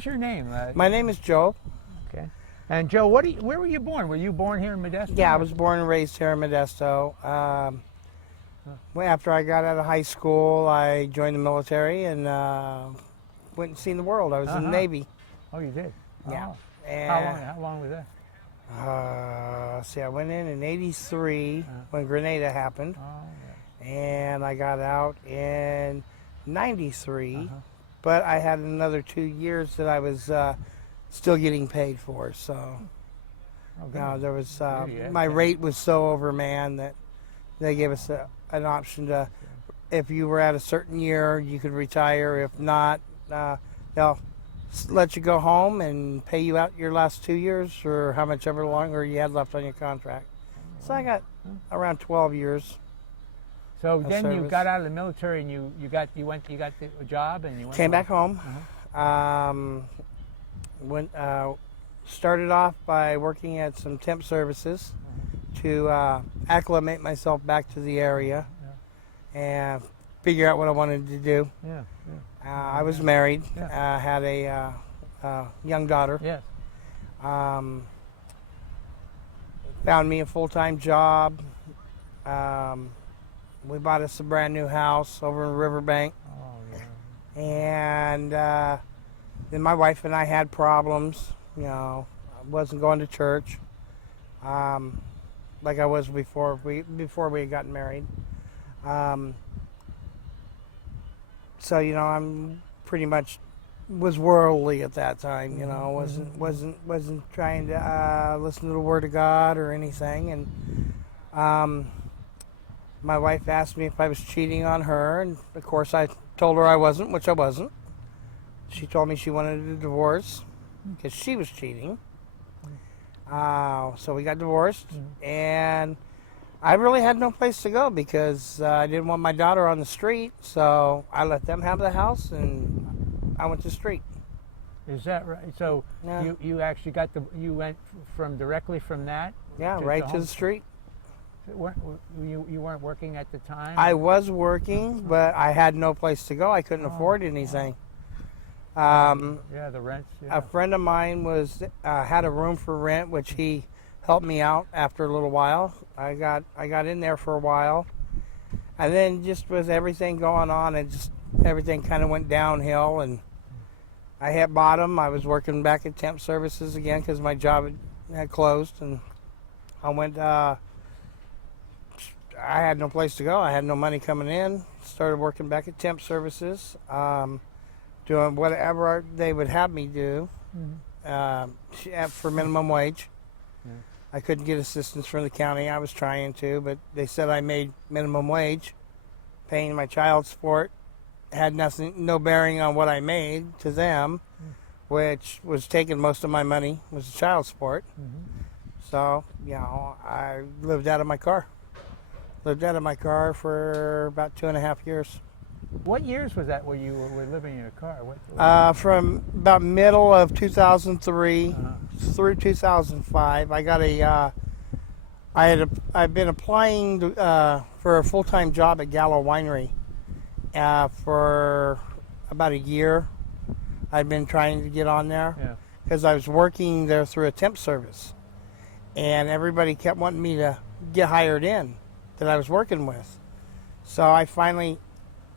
is your name? My name is Joe. Okay. And Joe, where were you born? Were you born here in Modesto? Yeah, I was born and raised here in Modesto. After I got out of high school, I joined the military and went and seen the world. I was in the Navy. Oh, you did? Yeah. Oh. And, how long was that? I went in '83 when Grenada happened. Oh, yeah. And I got out in '93, but I had another 2 years that I was still getting paid for. So, there was my rate was so overmanned that they gave us an option to, if you were at a certain year, you could retire. If not, they'll let you go home and pay you out your last 2 years or how much ever longer you had left on your contract. So I got around 12 years. So then you got out of the military and you got the job and you went came back home. Started off by working at some temp services to acclimate myself back to the area and figure out what I wanted to do. I was married. Had a young daughter. Yes. Found me a full-time job. We bought us a brand new house over in Riverbank. Oh, yeah. And then my wife and I had problems. You know, I wasn't going to church like I was before we had gotten married. So I'm pretty much was worldly at that time. You know, wasn't trying to listen to the Word of God or anything. And my wife asked me if I was cheating on her, and of course I told her I wasn't, which I wasn't. She told me she wanted a divorce because she was cheating. So we got divorced, and I really had no place to go because I didn't want my daughter on the street, so I let them have the house, and I went to the street. Is that right? So you actually you went directly from that? Yeah, right to the street. You weren't working at the time? I was working, but I had no place to go. I couldn't afford anything. The rents. Yeah. A friend of mine had a room for rent, which he helped me out after a little while. I got in there for a while, and then just with everything going on, everything kind of went downhill, and I hit bottom. I was working back at temp services again because my job had closed, and I went. I had no place to go. I had no money coming in. Started working back at temp services, doing whatever they would have me do for minimum wage. I couldn't get assistance from the county. I was trying to, but they said I made minimum wage. Paying my child support had no bearing on what I made to them, which was taking most of my money, was the child support. So, I lived out of my car. Lived out of my car for about 2.5 years. What years was that where you were living in a car? From about middle of 2003 through 2005. I've been applying for a full-time job at Gallo Winery for about a year. I'd been trying to get on there because I was working there through a temp service, and everybody kept wanting me to get hired in that I was working with. So I finally,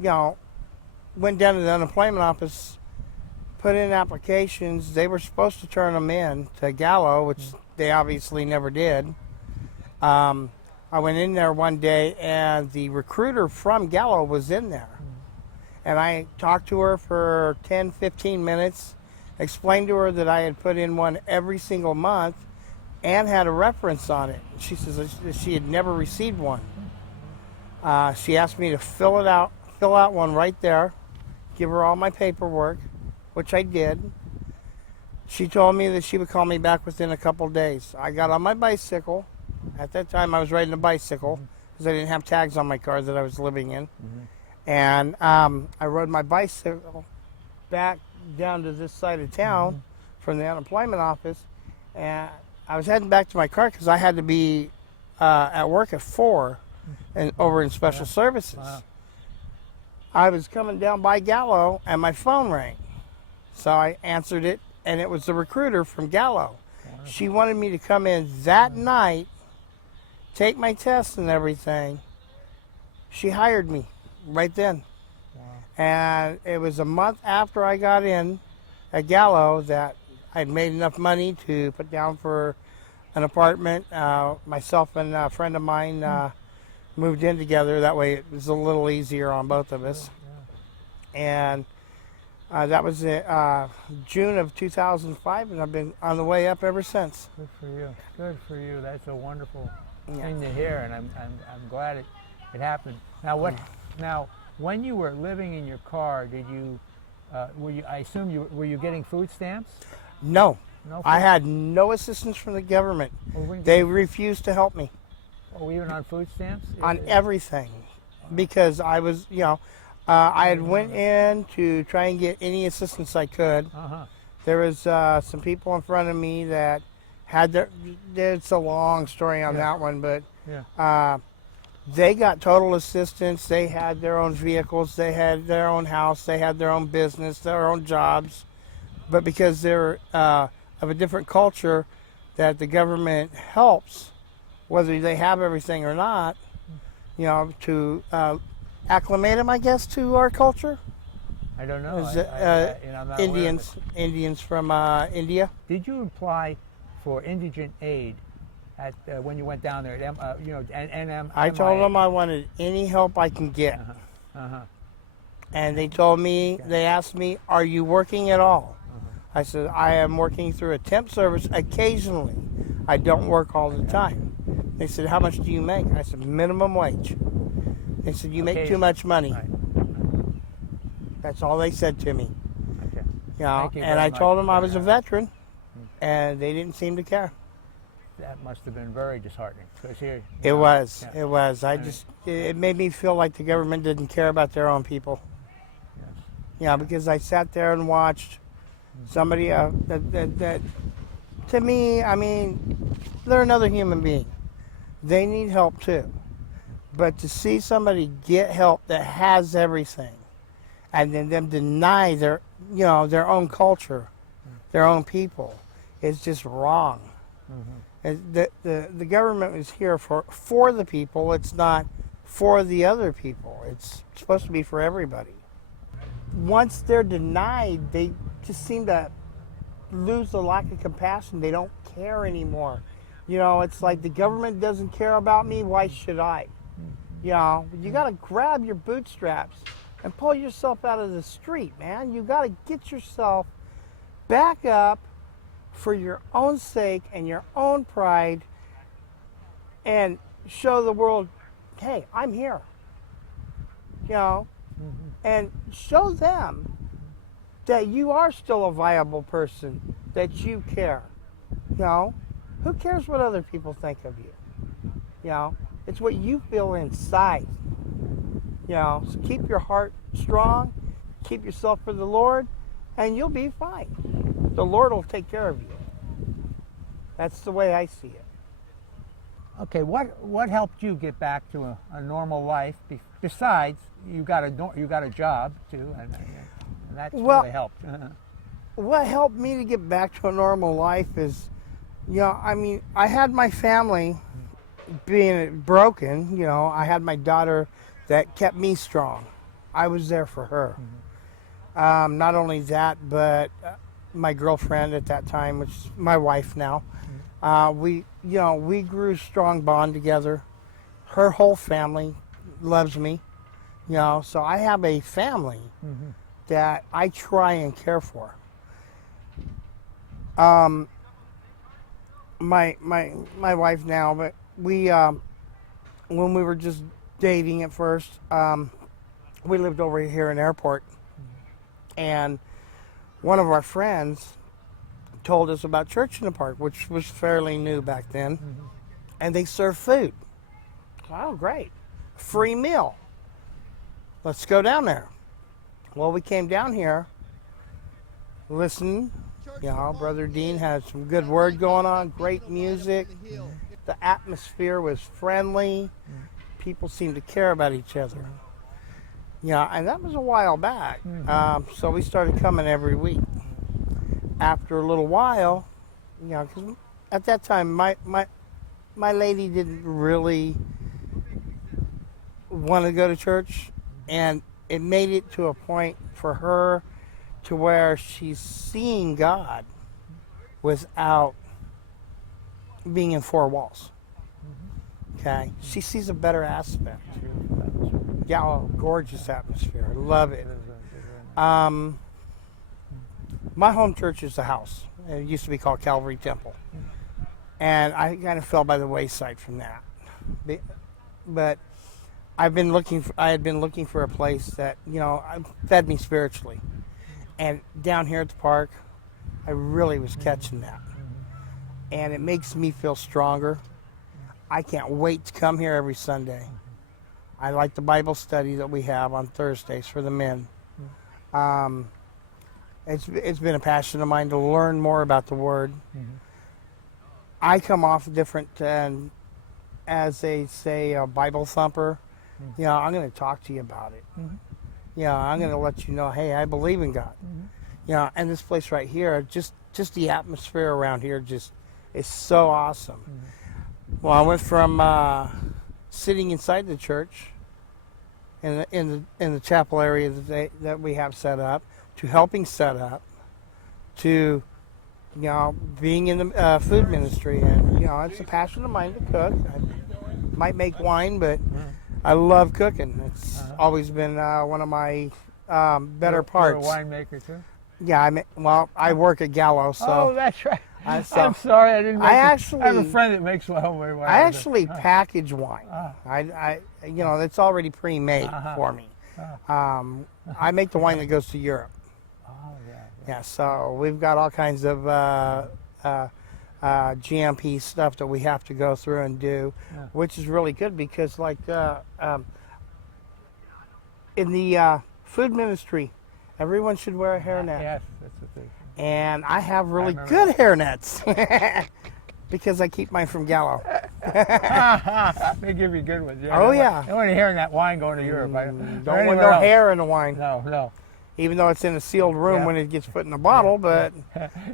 went down to the unemployment office, put in applications. They were supposed to turn them in to Gallo, which they obviously never did. I went in there one day, and the recruiter from Gallo was in there. And I talked to her for 10, 15 minutes, explained to her that I had put in one every single month and had a reference on it. She says that she had never received one. She asked me to fill out one right there, give her all my paperwork, which I did. She told me that she would call me back within a couple days. I got on my bicycle. At that time, I was riding a bicycle because I didn't have tags on my car that I was living in. And I rode my bicycle back down to this side of town from the unemployment office, and I was heading back to my car because I had to be at work at 4 and over in special services. I was coming down by Gallo, and my phone rang. So I answered it, and it was the recruiter from Gallo. She wanted me to come in that night, take my test and everything. She hired me right then. Wow. And it was a month after I got in at Gallo that I'd made enough money to put down for an apartment. Myself and a friend of mine moved in together. That way it was a little easier on both of us. And that was June of 2005, and I've been on the way up ever since. Good for you. Good for you. That's a wonderful thing to hear, and I'm glad it happened. Now what? Now, when you were living in your car, did you? I assume were you getting food stamps? No. No food? I had no assistance from the government. They refused to help me. Oh, even on food stamps? On everything, because I was, I had went in to try and get any assistance I could. There was some people in front of me that had their. It's a long story on that one, but they got total assistance. They had their own vehicles. They had their own house. They had their own business, their own jobs. But because they're of a different culture that the government helps, whether they have everything or not, to acclimate them, I guess, to our culture. I don't know. I'm not Indians from India. Did you apply for indigent aid at when you went down there at I told them I wanted any help I can get. And they told me, they asked me, are you working at all? I said, I am working through a temp service occasionally. I don't work all the time. They said, how much do you make? I said, minimum wage. They said, you make too much money. Right. That's all they said to me. Okay. And I told them I was a veteran, and they didn't seem to care. That must have been very disheartening. It was. It made me feel like the government didn't care about their own people. Yes. Because I sat there and watched somebody that to me, I mean, they're another human being. They need help too. But to see somebody get help that has everything, and then them deny their own culture, their own people, is just wrong. The government is here for the people. It's not for the other people. It's supposed to be for everybody. Once they're denied, they just seem to lose the lack of compassion. They don't care anymore. It's like the government doesn't care about me. Why should I? You got to grab your bootstraps and pull yourself out of the street, man. You got to get yourself back up for your own sake and your own pride, and show the world, hey, I'm here. And show them that you are still a viable person, that you care. Who cares what other people think of you? It's what you feel inside. So keep your heart strong, keep yourself for the Lord, and you'll be fine. The Lord will take care of you. That's the way I see it. Okay, what helped you get back to a normal life? Besides, you got a job too, and that's really helped. What helped me to get back to a normal life is, I had my family being broken. I had my daughter that kept me strong. I was there for her. Not only that, but my girlfriend at that time, which is my wife now, we grew a strong bond together. Her whole family loves me, so I have a family that I try and care for. My wife now, but we when we were just dating at first, we lived over here in Airport, and one of our friends told us about Church in the Park, which was fairly new back then, and they serve food. Oh, great. Free meal. Let's go down there. Well, we came down here, listened. Brother Dean had some good word going on, great music. The atmosphere was friendly. People seemed to care about each other. And that was a while back. So we started coming every week. after a little while, you know, because at that time my lady didn't really want to go to church, and it made it to a point for her to where she's seeing God without being in four walls. Okay, she sees a better aspect. Gallo, gorgeous atmosphere. I love it. My home church is the house. It used to be called Calvary Temple, and I kind of fell by the wayside from that. But I had been looking for a place that, you know, fed me spiritually, and down here at the park, I really was catching that, and it makes me feel stronger. I can't wait to come here every Sunday. I like the Bible study that we have on Thursdays for the men. It's been a passion of mine to learn more about the Word. I come off different, as they say, a Bible thumper. You know, I'm going to talk to you about it. You know, I'm going to let you know, hey, I believe in God. You know, and this place right here, just the atmosphere around here just is so awesome. Well, I went from sitting inside the church in the chapel area that we have set up, to helping set up, to, you know, being in the food ministry. And, you know, it's a passion of mine to cook. I might make wine, but I love cooking. It's always been one of my better parts. You're a winemaker too? Yeah, I work at Gallo, so. Oh, that's right. I'm So sorry, I didn't. I actually- I have a friend that makes homemade wine. I actually package wine. You know, it's already pre-made for me. I make the wine that goes to Europe. Oh, yeah. Yeah, so we've got all kinds of GMP stuff that we have to go through and do, which is really good because, like, in the food ministry, everyone should wear a hairnet. Yes, that's the thing. And I have really good hairnets because I keep mine from Gallo. They give you good ones. Yeah, Oh, yeah. I don't want to hear that wine going to Europe. Don't want no hair in the wine. No. Even though it's in a sealed room when it gets put in a bottle, but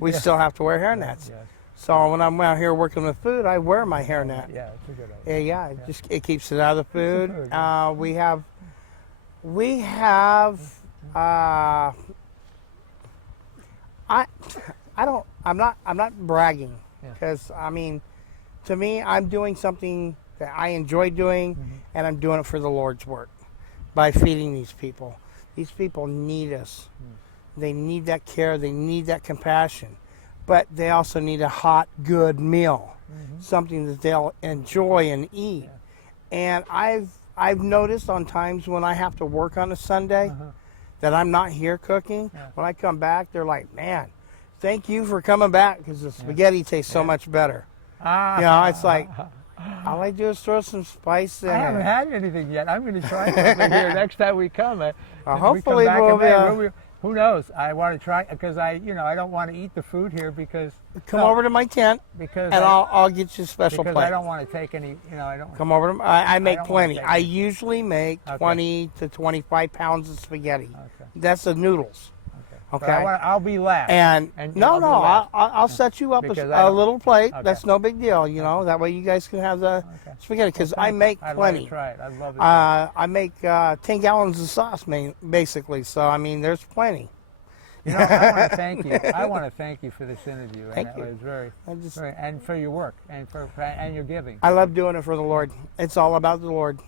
we still have to wear hairnets. Yes. So when I'm out here working with food, I wear my hairnet. Yeah, it's a good idea. It keeps it out of the food. We have. I'm not bragging, because I mean, to me, I'm doing something that I enjoy doing, and I'm doing it for the Lord's work by feeding these people. These people need us. They need that care. They need that compassion, but they also need a hot, good meal, something that they'll enjoy and eat. And I've noticed on times when I have to work on a Sunday that I'm not here cooking. When I come back, they're like, man, thank you for coming back, because the spaghetti tastes so much better. You know, it's like, all I do is throw some spice in. I haven't had anything yet. I'm going to try something here next time we come. Hopefully we'll be. Who knows? I want to try, because I don't want to eat the food here, because come over to my tent, because and I'll get you a special plate. Because I don't want to take any. I don't. Come over to. I make plenty. I any. usually make 20 to 25 pounds of spaghetti. Okay. That's the noodles. Okay. But I'll be last. And I'll set you up a little plate. Okay. That's no big deal. You know, that way you guys can have the spaghetti, because I make plenty. I'd like to try it. I'd love it. I make 10 gallons of sauce, basically. So I mean, there's plenty. I want to thank you. I want to thank you for this interview. Thank you. It was very, and for your work and for your giving. I love doing it for the Lord. It's all about the Lord.